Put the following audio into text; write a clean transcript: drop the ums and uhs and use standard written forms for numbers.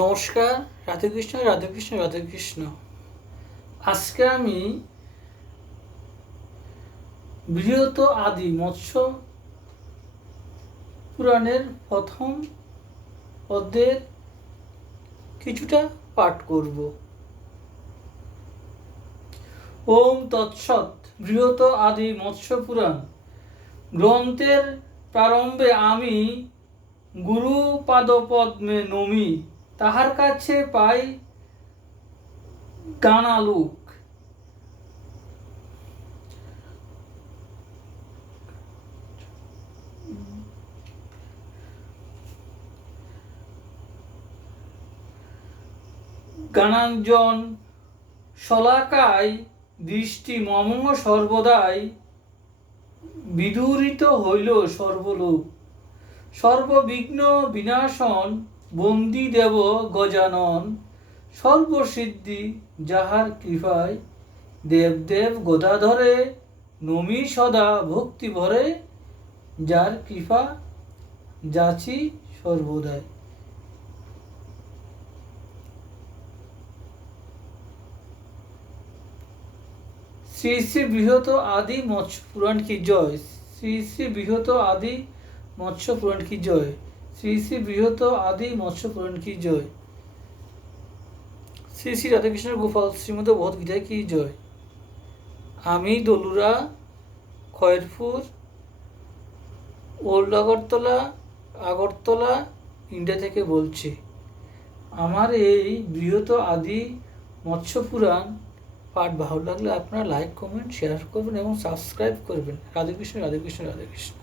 নমস্কার। রাধেকৃষ্ণ রাধেকৃষ্ণ রাধেকৃষ্ণ। আজকে আমি বৃহৎ আদি মৎস্য পুরাণের প্রথম অধ্যায়ের কিছুটা পাঠ করব। ওম তৎসৎ। বৃহৎ আদি মৎস্য পুরাণ গ্রন্থের প্রারম্ভে আমি গুরু পাদপদ্মে নমি, তাহার কাছে পাই জ্ঞানালোক। জ্ঞানাঞ্জন শলাকায় দৃষ্টি মম সর্বদাই বিদূরিত হইল সর্বলোক। সর্ববিঘ্ন বিনাশন বন্দী দেব গজানন, সর্বসিদ্ধি যাহার কৃপায় দেবদেব গদাধরে নমি সদা ভক্তি ভরে, যার কৃপা যাচি সর্বদাই। শ্রী শ্রী বৃহৎ আদি মৎস্য পুরাণ কি জয়। শ্রী শ্রী বৃহৎ আদি মৎস্য পুরাণ কি জয়। শ্রী শ্রী বৃহৎ আদি মৎস্য পুরাণ কি জয়। শ্রী শ্রী রাধাকৃষ্ণ গোপাল শ্রীমদ ভগবদ গীতা কি জয়। আমি দলুরা, খয়েরপুর, ওল্ড আগরতলা ইন্ডিয়া থেকে বলছি। আমার এই বৃহৎ আদি মৎস্য পুরাণ পাঠ ভালো লাগলে আপনারা লাইক, কমেন্ট, শেয়ার করবেন এবং সাবস্ক্রাইব করবেন। রাধেকৃষ্ণ রাধেকৃষ্ণ রাধেকৃষ্ণ।